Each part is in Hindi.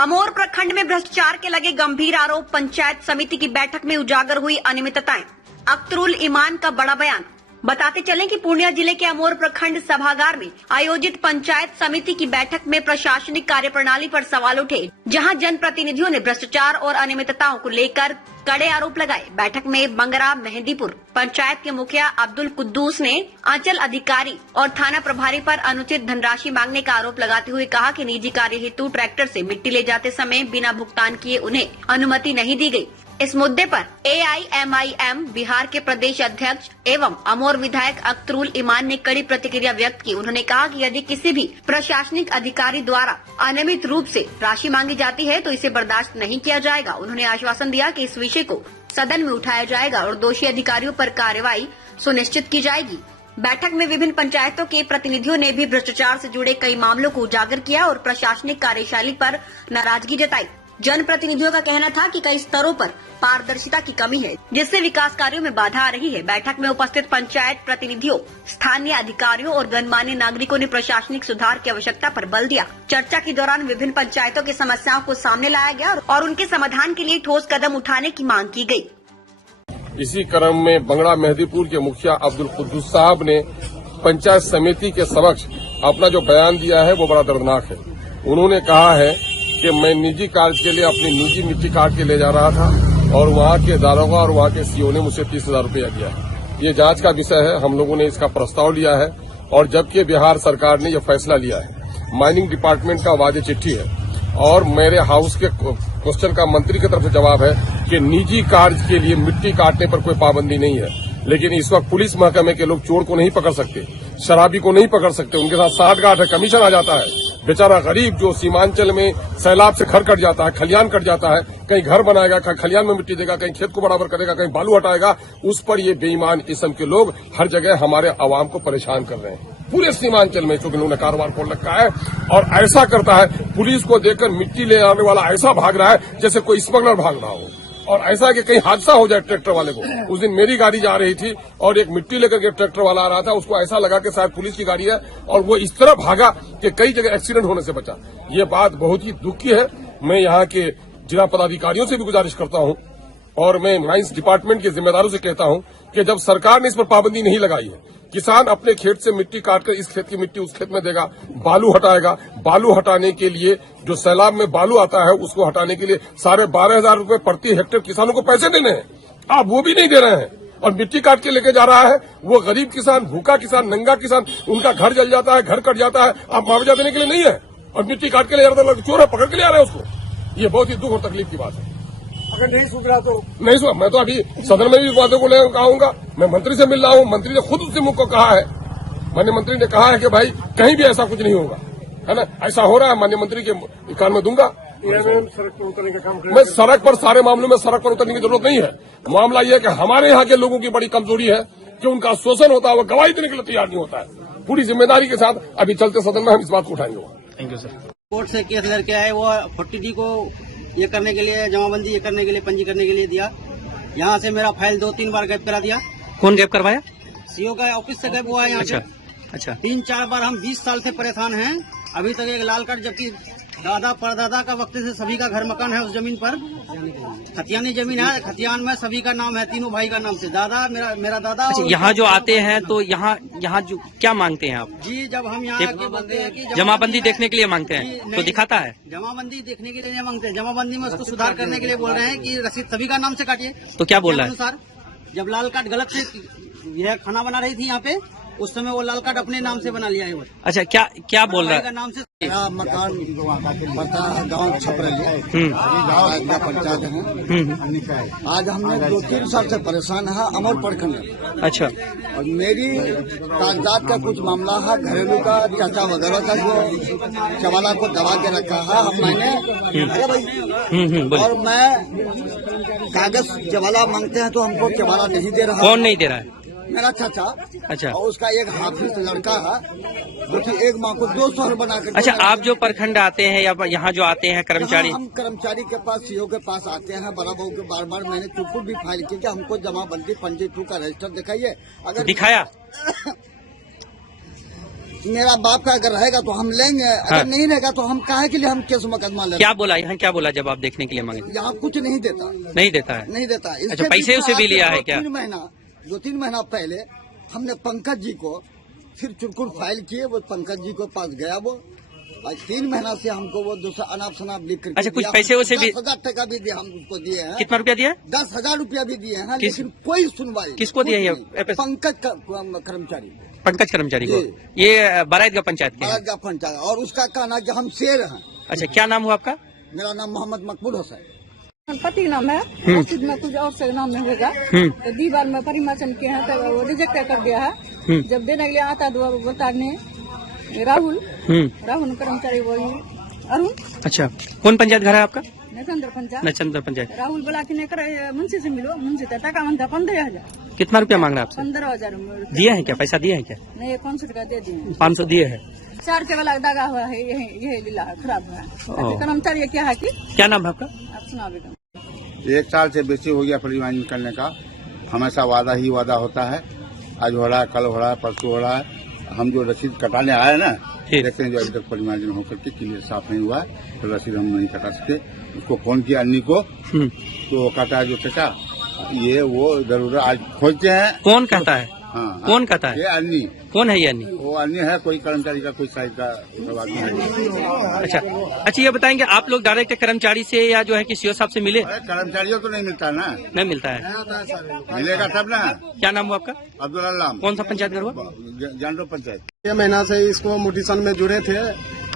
अमोर प्रखंड में भ्रष्टाचार के लगे गंभीर आरोप, पंचायत समिति की बैठक में उजागर हुई अनियमितताएं। अख्तरुल ईमान का बड़ा बयान। बताते चलें कि पूर्णिया जिले के अमोर प्रखंड सभागार में आयोजित पंचायत समिति की बैठक में प्रशासनिक कार्यप्रणाली पर सवाल उठे, जहां जनप्रतिनिधियों ने भ्रष्टाचार और अनियमितताओं को लेकर कड़े आरोप लगाए। बैठक में बंगरा मेहंदीपुर पंचायत के मुखिया अब्दुल कुद्दूस ने अंचल अधिकारी और थाना प्रभारी पर अनुचित धनराशि मांगने का आरोप लगाते हुए कहा कि निजी कार्य हेतु ट्रैक्टर से मिट्टी ले जाते समय बिना भुगतान किए उन्हें अनुमति नहीं दी गई। इस मुद्दे पर AIMIM बिहार के प्रदेश अध्यक्ष एवं अमोर विधायक अख्तरुल ईमान ने कड़ी प्रतिक्रिया व्यक्त की। उन्होंने कहा कि यदि किसी भी प्रशासनिक अधिकारी द्वारा अनियमित रूप से राशि मांगी जाती है तो इसे बर्दाश्त नहीं किया जाएगा। उन्होंने आश्वासन दिया कि इस विषय को सदन में उठाया जाएगा और दोषी अधिकारियों पर कार्रवाई सुनिश्चित की जाएगी। बैठक में विभिन्न पंचायतों के प्रतिनिधियों ने भी भ्रष्टाचार से जुड़े कई मामलों को उजागर किया और प्रशासनिक कार्यशैली पर नाराजगी जताई। जनप्रतिनिधियों का कहना था कि कई स्तरों पर पारदर्शिता की कमी है, जिससे विकास कार्यों में बाधा आ रही है। बैठक में उपस्थित पंचायत प्रतिनिधियों, स्थानीय अधिकारियों और गणमान्य नागरिकों ने प्रशासनिक सुधार की आवश्यकता पर बल दिया। चर्चा के दौरान विभिन्न पंचायतों की समस्याओं को सामने लाया गया और उनके समाधान के लिए ठोस कदम उठाने की मांग की गयी। इसी क्रम में बंगड़ा मेहंदीपुर के मुखिया अब्दुल कुद्दूस साहब ने पंचायत समिति के समक्ष अपना जो बयान दिया है वो बड़ा दर्दनाक है। उन्होंने कहा है कि मैं निजी कार्य के लिए अपनी निजी मिट्टी काट के ले जा रहा था और वहाँ के दारोगा और वहाँ के सीओ ने मुझसे 30,000 रुपया दिया है। ये जांच का विषय है। हम लोगों ने इसका प्रस्ताव लिया है और जबकि बिहार सरकार ने यह फैसला लिया है, माइनिंग डिपार्टमेंट का वादे चिट्ठी है और मेरे हाउस के क्वेश्चन का मंत्री की तरफ से जवाब है कि निजी कार्य के लिए मिट्टी काटने पर कोई पाबंदी नहीं है। लेकिन इस वक्त पुलिस महकमे के लोग चोर को नहीं पकड़ सकते, शराबी को नहीं पकड़ सकते, उनके साथ साठगांठ है, कमीशन आ जाता है। बेचारा गरीब जो सीमांचल में सैलाब से घर कट जाता है, खलियान कट जाता है, कहीं घर बनाएगा, कहीं खलियान में मिट्टी देगा, कहीं खेत को बराबर करेगा, कहीं बालू हटाएगा, उस पर ये बेईमान किस्म के लोग हर जगह हमारे आवाम को परेशान कर रहे हैं। पूरे सीमांचल में चूंकि उन्होंने कारोबार खोल रखा है और ऐसा करता है, पुलिस को देखकर मिट्टी ले आने वाला ऐसा भाग रहा है जैसे कोई स्मगलर भाग रहा हो। और ऐसा कि कहीं हादसा हो जाए ट्रैक्टर वाले को। उस दिन मेरी गाड़ी जा रही थी और एक मिट्टी लेकर के ट्रैक्टर वाला आ रहा था, उसको ऐसा लगा कि शायद पुलिस की गाड़ी है और वो इस तरह भागा कि कई जगह एक्सीडेंट होने से बचा। ये बात बहुत ही दुख की है। मैं यहाँ के जिला पदाधिकारियों से भी गुजारिश करता हूँ और मैं माइंस डिपार्टमेंट के जिम्मेदारों से कहता हूँ कि जब सरकार ने इस पर पाबंदी नहीं लगाई है, किसान अपने खेत से मिट्टी काटकर इस खेत की मिट्टी उस खेत में देगा, बालू हटाएगा, बालू हटाने के लिए जो सैलाब में बालू आता है उसको हटाने के लिए 12,500 रुपए प्रति हेक्टेयर किसानों को पैसे देने हैं। आप वो भी नहीं दे रहे हैं और मिट्टी काट के लेके जा रहा है। वो गरीब किसान, भूखा किसान, नंगा किसान, उनका घर जल जाता है, घर कट जाता है, आप मुआवजा देने के लिए नहीं है और मिट्टी काट के ले जा रहा है। चोर है, पकड़ के ले आ रहे हैं उसको। ये बहुत ही दुख और तकलीफ की बात है। अगर नहीं सुधरा तो नहीं सुना। मैं तो अभी सदन में भी बातों को लेकर आऊंगा। मैं मंत्री से मिल रहा हूँ, मंत्री ने खुद उससे मुझको कहा है, माननीय मंत्री ने कहा है कि भाई कहीं भी ऐसा कुछ नहीं होगा, है ना। ऐसा हो रहा है, माननीय मंत्री के कान में दूंगा। सड़क पर उतरने का काम मैं सड़क पर, सारे मामलों में सड़क पर उतरने की जरूरत नहीं है। मामला यह है कि हमारे यहाँ के लोगों की बड़ी कमजोरी है कि उनका शोषण होता है, वो गवाही देने के लिए तैयार नहीं होता है। पूरी जिम्मेदारी के साथ अभी चलते सदन में हम इस बात को उठाएंगे। Thank you sir. कोर्ट से केस लड़के आए, वो 40D को ये करने के लिए, जमाबंदी ये करने के लिए, पंजी करने के लिए दिया। यहाँ से मेरा फाइल 2-3 बार गैप करा दिया। कौन गैप करवाया? सीओ का ऑफिस से गैप हुआ है यहाँ से। अच्छा। 3-4 बार। हम 20 साल से परेशान हैं, अभी तक एक लाल कार्ड, जबकि दादा परदादा का वक्त से सभी का घर मकान है उस जमीन पर। खतियानी जमीन है, खतियान में सभी का नाम है, तीनों भाई का नाम से। दादा मेरा दादा। अच्छा, यहाँ जो आते हैं तो यहाँ जो क्या मांगते हैं आप? जी, जब हम यहाँ आके बोलते हैं कि जमाबंदी देखने के लिए मांगते हैं तो दिखाता है? जमाबंदी देखने के लिए नहीं मांगते, जमाबंदी में उसको सुधार करने के लिए बोल रहे हैं कि रसीद सभी का नाम से काटिए। तो क्या बोल रहा है? अनुसार जब लाल कार्ड गलत से यह खाना बना रही थी यहाँ पे, उस समय वो लाल कार्ड अपने नाम से बना लिया है वो। अच्छा, क्या बोल रहा है? नाम से मेरा मकान पड़ता है गाँव छपरली, गाँव पंचायत है। आज हमने 2-3 साल से परेशान है अमोर प्रखंड में। अच्छा। और मेरी कागजात का कुछ मामला है, घरेलू का, चाचा वगैरह का, जो चवाला को दबा के रखा है। मैंने अरे भाई, और मैं कागज चवाला मांगते हैं तो हमको चवाला नहीं दे रहा। कौन नहीं दे रहा है? मेरा चाचा। अच्छा। और उसका एक हाफिज लड़का है जो कि एक माँ को 2 शहर बना कर। अच्छा, आप जो प्रखंड आते हैं या यहाँ जो आते हैं कर्मचारी? हम कर्मचारी के पास, सीओ के पास आते हैं, बड़ा बहू के बार मैंने चुटपुट भी फाइल की कि हमको जमाबंदी 25 का रजिस्टर दिखाइए। अगर दिखाया मेरा बाप का अगर रहेगा तो हम लेंगे, अगर हाँ। नहीं रहेगा तो हम काहे के लिए हम केस मुकदमा लेंगे। क्या बोला यहाँ, क्या बोला जब आप देखने के लिए मांगे? यहाँ कुछ नहीं देता, नहीं देता है। नहीं देता। इसके अच्छा, पैसे उसे भी लिया है क्या? 2-3 महीना पहले हमने पंकज जी को फिर चुरकुर फाइल किए, वो पंकज जी को पास गया, वो आज 3 महीना से हमको वो दूसरा अनाप शनाप लिख कर अच्छा, कुछ पैसे उसे भी 10,000 टका भी दिया, हम उसको दिए हैं। कितना रुपया दिया? 10,000 रुपया भी दिए हैं, किस- लेकिन कोई सुनवाई। किसको दिया ये? कुछ नहीं। पंकज कर्मचारी, पंकज कर्मचारी को। ये बारातगंज पंचायत के हैं। बारात का पंचायत, और उसका कहना कि हम शेर हैं। अच्छा, क्या नाम हुआ आपका? मेरा नाम मोहम्मद मकबूल हुसैन। पति नाम है, मस्जिद में कुछ और से नाम में होगा। तो 2 बार में परिमार्जन किए हैं, तो वो रिजेक्ट कर दिया है। जब देने के लिए आता है तो बताने राहुल कर्मचारी वही अरुण। अच्छा, कौन पंचायत घर है आपका? नचंद्र पंचायत। नचंद्र पंचायत। राहुल बोला कि नहीं करे, मुंशी से मिलो, मुंशी टका मन था 15,000। कितना रुपया मांग रहा है आपसे? 15,000 दिए हैं क्या? पैसा दिए हैं क्या? नहीं, 500 का दे दिए। 500 दिए है। 4 के वाला दागा हुआ है, यही लीला है, खराब हुआ है। कर्मचारी क्या है कि क्या नाम है आपका? आप सुना बेटा। 1 साल से बेसी हो गया परिवार निकलने का। हमेशा वादा ही वादा होता है, आज हो रहा है, कल हो रहा है, परसों हो रहा है। हम जो रसीद कटाने आए ना, देखते हैं जो अभी तक परिमार्जन होकर के क्लियर साफ नहीं हुआ है, तो रसीद हम नहीं कटा सके। उसको फोन किया अन्नी को, तो वो कहता है जो चाचा ये वो इधर उधर आज खोजते हैं। कौन कहता है? हाँ, कौन कहता है? ये अन्नी। कौन है ये अन्नी? वो अन्नी है, कोई कर्मचारी का कोई साइड का आदमी है। अच्छा, ये बताएंगे आप लोग डायरेक्ट कर्मचारी से या जो है कि सीओ साहब से मिले? अरे कर्मचारियों को नहीं मिलता ना, नहीं मिलता है। मिलेगा तब ना। क्या नाम हुआ आपका? अब्दुल अल्लाम, कौन सा पंचायत घर हुआ? जानडो पंचायत। 6 महीना से इसको मोटिशन में जुड़े थे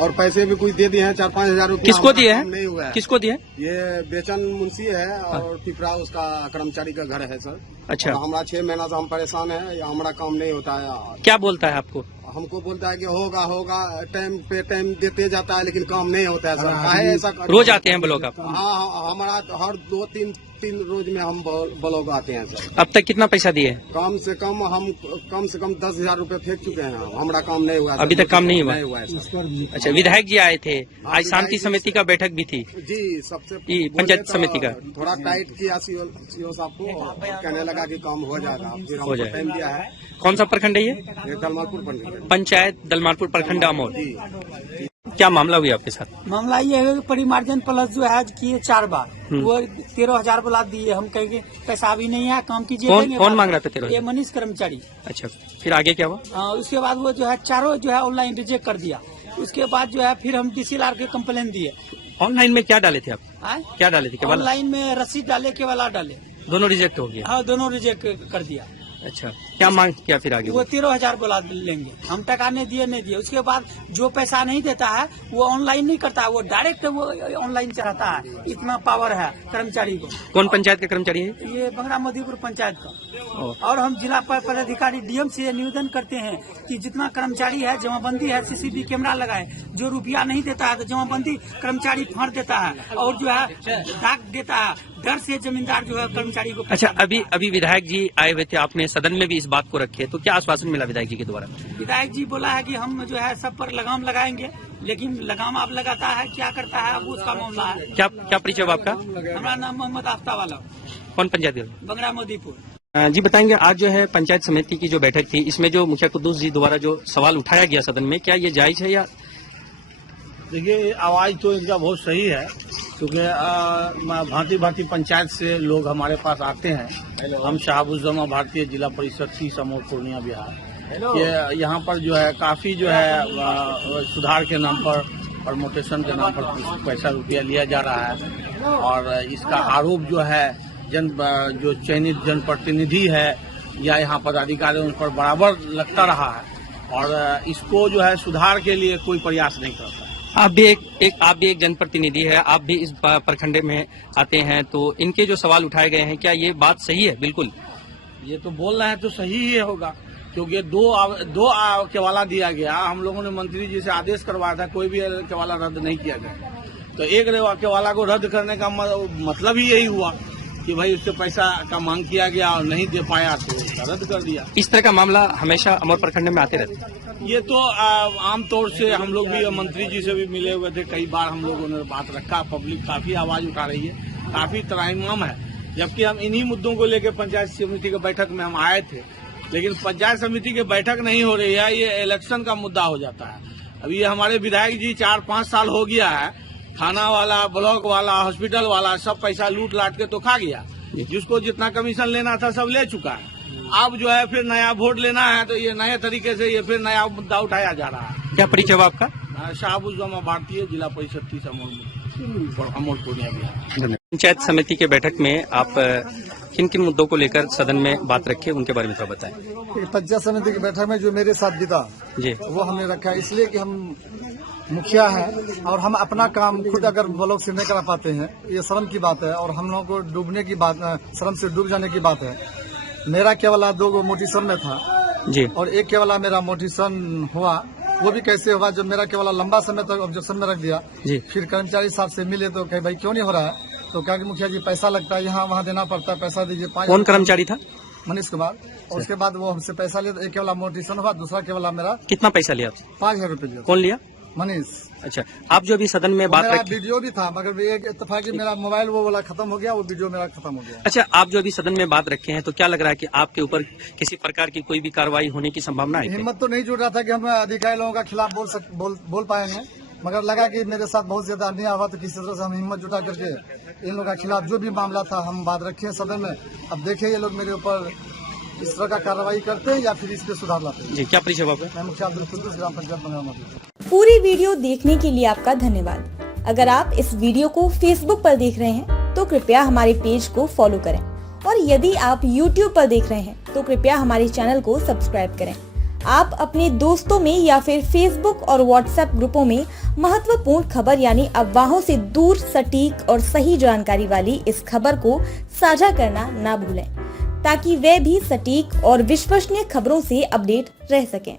और पैसे भी कुछ दे दिए हैं, 4-5 हजार रुपया। किसको दिए काम नहीं हुआ हैं? है। किसको दिए? ये बेचन मुंशी है और पिपरा उसका कर्मचारी का घर है सर। अच्छा, और हमारा 6 महीना से हम परेशान है, या हमारा काम नहीं होता है। क्या बोलता है आपको? हमको बोलता है कि होगा होगा, टाइम पे टाइम देते जाता है, लेकिन काम नहीं होता है सर। काहे ऐसा रोज आते हैं ब्लॉक आप? हाँ, हमारा हर 2-3 रोज में हम ब्लॉक आते हैं सर। अब तक कितना पैसा दिए? कम से कम 10,000 रुपए फेंक चुके हैं। हमारा काम नहीं हुआ है। अभी तक काम नहीं हुआ? है सर। अच्छा, विधायक जी आए थे, आज शांति समिति का बैठक भी थी। जी, सबसे ये पंचायत समिति का थोड़ा टाइट किया सीओ साहब को, कहने लगा कि काम हो जाएगा। फिर हो हमको जाएगा। टाइम दिया है। कौन सा प्रखंड है ये? ये दलमालपुर पंचायत। पंचायत दलमालपुर प्रखंड अमोर। क्या मामला हुआ आपके साथ? मामला ये है कि परिमार्जन प्लस जो है किए 4 बार, वो 13,000 बोला दिए। हम कहेंगे पैसा अभी नहीं है, काम कीजिए। कौन मांग रहा था 13,000? ये मनीष कर्मचारी। अच्छा, फिर आगे क्या हुआ? उसके बाद वो जो है चारों जो है ऑनलाइन रिजेक्ट कर दिया। उसके बाद जो है फिर हम DCLR के कंप्लेन दिए। ऑनलाइन में क्या डाले थे आप? आए? क्या डाले थे? केवल ऑनलाइन में रसीद डाले, केवल डाले, दोनों रिजेक्ट हो गया। हाँ, दोनों रिजेक्ट कर दिया। अच्छा, क्या मांग किया फिर आगे? वो 13,000 बोला लेंगे, हम टका नहीं दिए। उसके बाद जो पैसा नहीं देता है वो ऑनलाइन नहीं करता है, वो डायरेक्ट वो ऑनलाइन चढ़ाता है। इतना पावर है कर्मचारी को। कौन पंचायत का कर्मचारी है? ये बंगरा मोदीपुर पंचायत का। और हम जिला पदाधिकारी DM से निवेदन करते हैं कि जितना कर्मचारी है, जमाबंदी है, CCTV कैमरा लगाए। जो रुपया नहीं देता है तो जमाबंदी कर्मचारी फाड़ देता है, और जो है डाक देता है। डर से जमींदार जो है कर्मचारी को। अच्छा, अभी विधायक जी आए हुए थे, आपने सदन में भी इस बात को रखे, तो क्या आश्वासन मिला विधायक जी के द्वारा? विधायक जी बोला है कि हम जो है सब पर लगाम लगाएंगे, लेकिन लगाम आप लगाता है, क्या करता है, अब उसका मामला है। क्या परिचय हुआ आपका? हमारा नाम मोहम्मद आफ्ता वाला, कौन पंचायत घर? बंगरा मोदीपुर। जी बताएंगे, आज जो है पंचायत समिति की जो बैठक थी, इसमें जो मुखिया कुद्दूस जी द्वारा जो सवाल उठाया गया सदन में, क्या ये जायज है? या देखिए, आवाज तो इनका बहुत सही है, क्योंकि भांति पंचायत से लोग हमारे पास आते हैं। हम शहाबुज्जमा भारतीय जिला परिषद 30 अमोर पूर्णिया बिहार। ये यहाँ पर जो है काफी जो है सुधार के नाम पर, प्रमोटेशन के नाम पर कुछ पैसा रुपया लिया जा रहा है। और इसका आरोप जो है जो चयनित जनप्रतिनिधि है या यहाँ पदाधिकारी, उन पर बराबर लगता रहा है, और इसको जो है सुधार के लिए कोई प्रयास नहीं करता। आप भी एक जनप्रतिनिधि है, आप भी इस प्रखंड में आते हैं, तो इनके जो सवाल उठाए गए हैं, क्या ये बात सही है? बिल्कुल, ये तो बोल रहे हैं तो सही ही होगा, क्योंकि दो केवाला दिया गया। हम लोगों ने मंत्री जी से आदेश करवाया था, कोई भी केवाला रद्द नहीं किया गया। तो एक केवाला को रद्द करने का मतलब ही यही हुआ कि भाई उससे पैसा का मांग किया गया और नहीं दे पाया तो उसका रद्द कर दिया। इस तरह का मामला हमेशा अमर प्रखंड में आते रहते हैं। ये तो आमतौर से हम लोग भी मंत्री जी से भी मिले हुए थे, कई बार हम लोगों ने बात रखा। पब्लिक काफी आवाज उठा रही है, काफी त्राहिमाम है। जबकि हम इन्हीं मुद्दों को लेकर पंचायत समिति की बैठक में हम आए थे, लेकिन पंचायत समिति की बैठक नहीं हो रही है, ये इलेक्शन का मुद्दा हो जाता है। अभी ये हमारे विधायक जी 4-5 साल हो गया है, थाना वाला, ब्लॉक वाला, हॉस्पिटल वाला सब पैसा लूट लाट के तो खा गया। जिसको जितना कमीशन लेना था सब ले चुका है। अब जो है फिर नया वोट लेना है तो ये नए तरीके से ये फिर नया मुद्दा उठाया जा रहा है। क्या परिचय हुआ आपका? शाहबुज़्ज़मा भारतीय, जिला परिषद 30 अमोल पूर्णिया बिहार। पंचायत समिति के बैठक में आप किन किन मुद्दों को लेकर सदन में बात रखे, उनके बारे में थोड़ा बताएं। पंचायत समिति की बैठक में जो मेरे साथ बीता जी, वो हमने रखा इसलिए कि हम मुखिया हैं और हम अपना काम खुद अगर ब्लॉक से नहीं करा पाते हैं, ये शर्म की बात है और हम लोगों को डूबने की बात, शर्म से डूब जाने की बात है। मेरा केवल 2 मोटिशन में था जी, और एक केवल मेरा मोटिशन हुआ, वो भी कैसे हुआ जब मेरा केवल लंबा समय तक ऑब्जेक्शन में रख दिया जी। फिर कर्मचारी साहब से मिले तो कहे भाई क्यों नहीं हो रहा है, तो कहा कि मुखिया जी पैसा लगता है, यहाँ वहाँ देना पड़ता है, पैसा दीजिए। कौन कर्मचारी था? मनीष कुमार। और उसके बाद वो हमसे पैसा लिया, एक केवल मोटिशन हुआ, दूसरा केवल मेरा कितना पैसा लिया आपसे? 5,000 रुपये लिया। कौन लिया? मनीष। अच्छा, आप जो अभी सदन में बात मेरा रखी, वीडियो भी था मगर एक इत्तेफाकी मेरा मोबाइल वो वाला खत्म हो गया, वो वीडियो मेरा खत्म हो गया। अच्छा, आप जो अभी सदन में बात रखे हैं तो क्या लग रहा है कि आपके ऊपर किसी प्रकार की कोई भी कार्रवाई होने की संभावना है? हिम्मत तो नहीं जुट रहा था कि हम अधिकारी लोगों का खिलाफ बोल पाएंगे, मगर लगा कि मेरे साथ बहुत ज्यादा अन्याय हुआ तो किसी तरह से हम हिम्मत जुटा करके इन लोगों के खिलाफ जो भी मामला था हम बात रखे सदन में। अब देखे ये लोग मेरे ऊपर इस तरह का कार्रवाई करते हैं या फिर इस पे सुधार लाते हैं। जी, क्या परिचय हुआ? मैं मुखिया अब्दुल कुद्दूस, ग्राम पंचायत बंगामा। पूरी वीडियो देखने के लिए आपका धन्यवाद। अगर आप इस वीडियो को फेसबुक पर देख रहे हैं तो कृपया हमारे पेज को फॉलो करें और यदि आप यूट्यूब पर देख रहे हैं तो कृपया हमारे चैनल को सब्सक्राइब करें। आप अपने दोस्तों में या फिर फेसबुक और व्हाट्सएप ग्रुपों में महत्वपूर्ण खबर यानी अफवाहों से दूर सटीक और सही जानकारी वाली इस खबर को साझा करना ना भूलें ताकि वे भी सटीक और विश्वसनीय खबरों से अपडेट रह सकें।